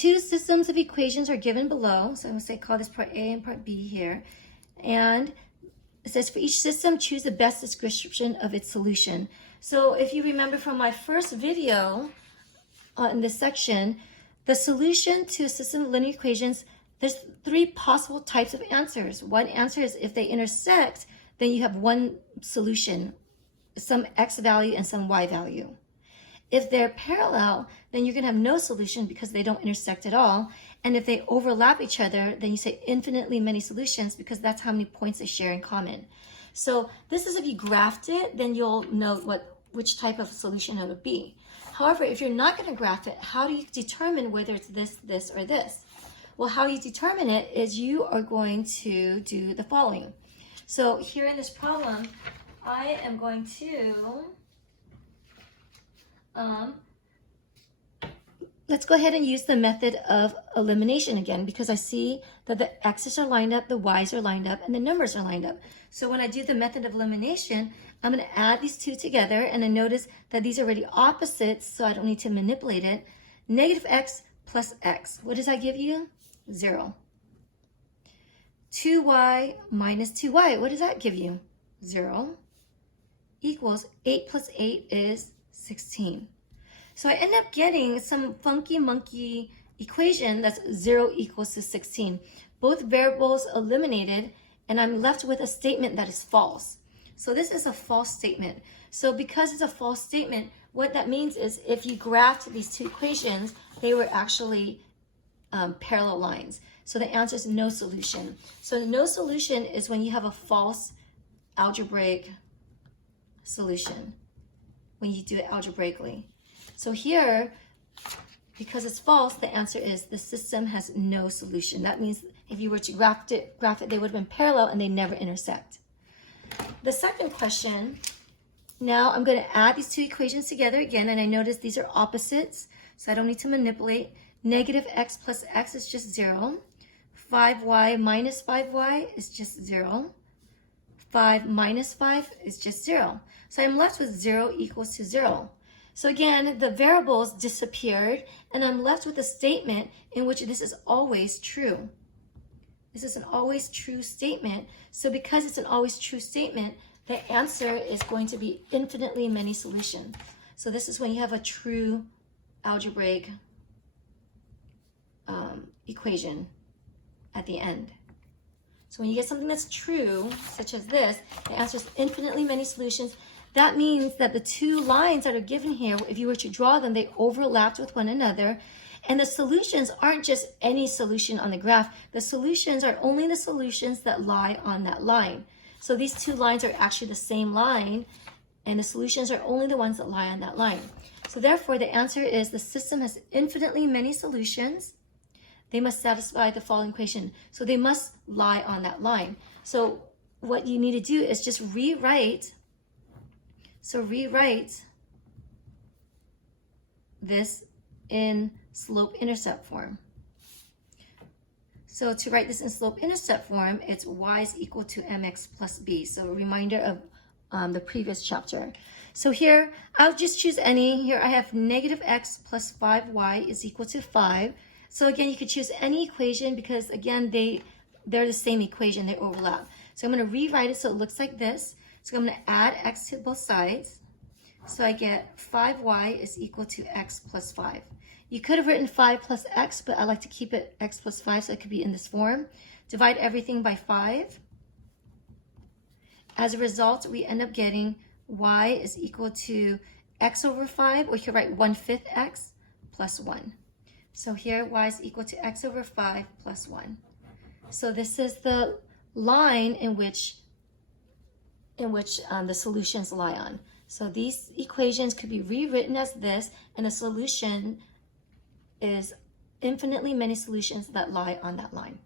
two systems of equations are given below. So I'm going to say call this part A and part B here. And it says for each system, choose the best description of its solution. So if you remember from my first video in this section, the solution to a system of linear equations, there's three possible types of answers. One answer is if they intersect, then you have one solution, some x value and some y value. If they're parallel, then you're going to have no solution because they don't intersect at all. And if they overlap each other, then you say infinitely many solutions because that's how many points they share in common. So this is if you graphed it, then you'll know which type of solution it would be. However, if you're not going to graph it, how do you determine whether it's this, this, or this? Well, how you determine it is you are going to do the following. So here in this problem, I am going to let's go ahead and use the method of elimination again because I see that the x's are lined up, the y's are lined up, and the numbers are lined up. So when I do the method of elimination, I'm going to add these two together, and I notice that these are already opposites, so I don't need to manipulate it. Negative x plus x. What does that give you? 0. 2y minus 2y. What does that give you? 0. Equals 8 plus 8 is 16. So I end up getting some funky monkey equation that's 0 equals to 16. Both variables eliminated, and I'm left with a statement that is false. So this is a false statement. So because it's a false statement, what that means is if you graphed these two equations, they were actually parallel lines. So the answer is no solution. So no solution is when you have a false algebraic solution, when you do it algebraically. So here, because it's false, the answer is the system has no solution. That means if you were to graph it, they would have been parallel and they never intersect. The second question, now I'm going to add these two equations together again, and I notice these are opposites, so I don't need to manipulate. Negative x plus x is just 0. 5y minus 5y is just 0. 5 minus 5 is just 0. So I'm left with 0 equals to 0. So again, the variables disappeared, and I'm left with a statement in which this is always true. This is an always true statement. So because it's an always true statement, the answer is going to be infinitely many solutions. So this is when you have a true algebraic equation at the end. So when you get something that's true, such as this, the answer is infinitely many solutions. That means that the two lines that are given here, if you were to draw them, they overlapped with one another. And the solutions aren't just any solution on the graph. The solutions are only the solutions that lie on that line. So these two lines are actually the same line, and the solutions are only the ones that lie on that line. So therefore, the answer is the system has infinitely many solutions. They must satisfy the following equation. So they must lie on that line. So what you need to do is just rewrite. So rewrite this in slope-intercept form. So to write this in slope-intercept form, it's y is equal to mx plus b. So a reminder of the previous chapter. So here, I'll just choose any. Here I have negative x plus 5y is equal to 5. So again, you could choose any equation because again, they're the same equation, they overlap. So I'm going to rewrite it so it looks like this. So I'm going to add x to both sides. So I get 5y is equal to x plus 5. You could have written 5 plus x, but I like to keep it x plus 5 so it could be in this form. Divide everything by 5. As a result, we end up getting y is equal to x over 5, or you could write 1/5 x plus 1. So here y is equal to x over 5 plus 1. So this is the line in which the solutions lie on. So these equations could be rewritten as this, and the solution is infinitely many solutions that lie on that line.